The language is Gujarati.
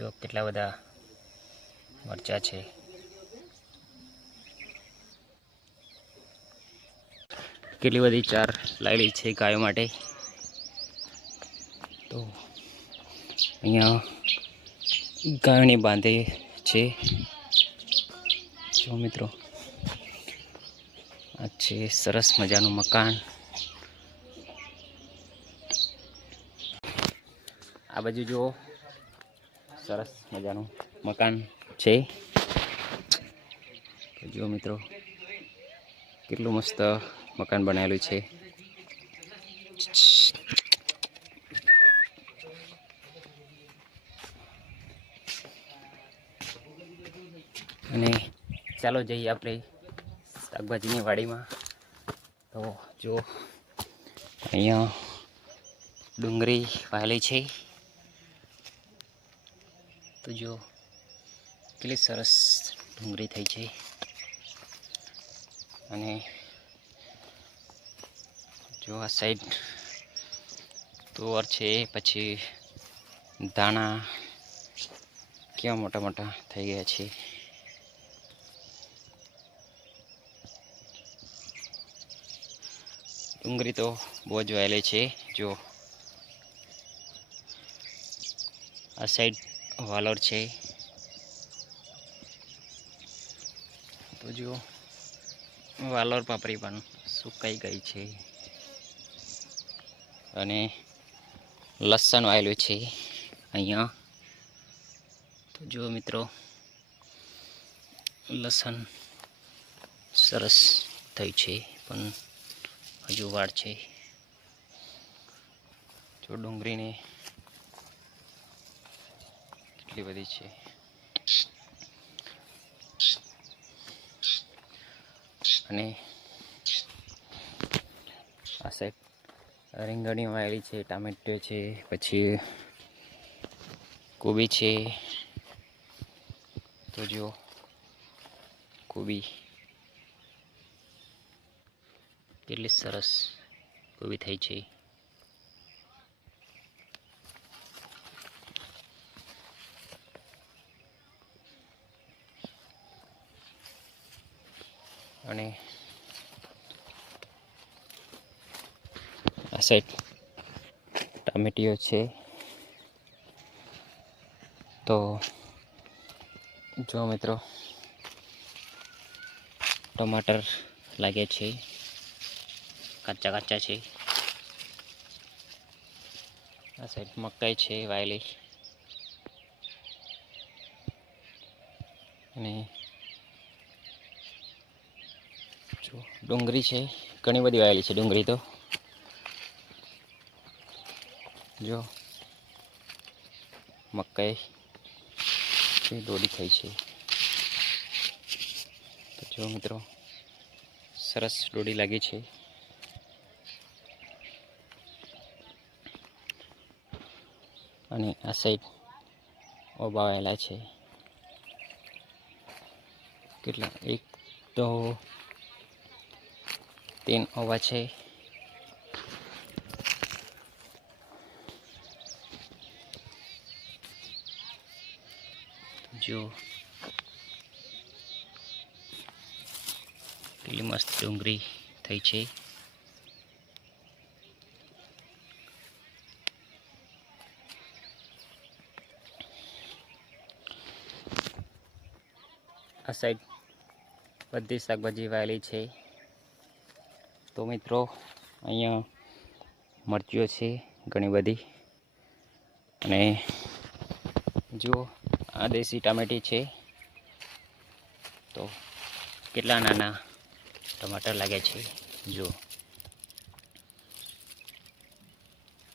જો કેટલા બધા મરચા છે। કેટલી બધી ચાર લાવેલી છે ગાયો માટે। તો અહીંયા ગાયોની બાંધે છે। જો મિત્રો આ છે સરસ મજાનું મકાન। આ બાજુ જો સરસ મજાનું મકાન છે। તો જો મિત્રો કેટલું મસ્ત મકાન બનાવેલું છે। અને ચાલો જઈએ આપણે શાકભાજીની વાડીમાં। તો જો અહીંયા ડુંગળી વાવેલી છે। તો જો કેટલી સરસ ડુંગળી થઈ છે। અને જો આ સાઈડ તુવર છે, પછી ધાણા કેવા મોટા મોટા થઈ ગયા છે। ડુંગળી તો બહુ જ વાયેલી છે। જો આ સાઈડ વાલોર છે। તો જો વાલોર પાપડી પણ સુકાઈ ગઈ છે। અને લસણ વાયેલું છે અહીંયા। તો જો મિત્રો લસણ સરસ થઈ છે, પણ હજુ વાર છે। જો ડુંગળીને કેટલી બધી છે। અને આ સાઈડ રીંગણી વાયેલી છે, ટામેટો છે, પછી કોબી છે। તો જો કોબી કેટલી સરસ કોબી થઈ છે। અને આ સાઈડ ટામેટીઓ છે। તો જો મિત્રો ટમાટર લાગે છે, કાચા કાચા છે। આ સાઈડ મકાઈ છે વાયેલી। અને જો ડુંગળી છે, ઘણી બધી વાયેલી છે ડુંગળી। તો જો મકાઈ દોડી થઈ છે। તો જો મિત્રો સરસ દોડી લાગી છે। અને આ સાઈડ ઊભા આવેલા છે। કેટલા એક તો 3 ઊભા છે। જો કેટલી મસ્ત ડુંગળી થઈ છે। આ સાઈડ બધી શાકભાજી વાયેલી છે। તો મિત્રો અહીંયા મરચીઓ છે ઘણી બધી। અને જો આ દેશી ટામેટી છે। તો કેટલા નાના ટમાટર લાગ્યા છે જો।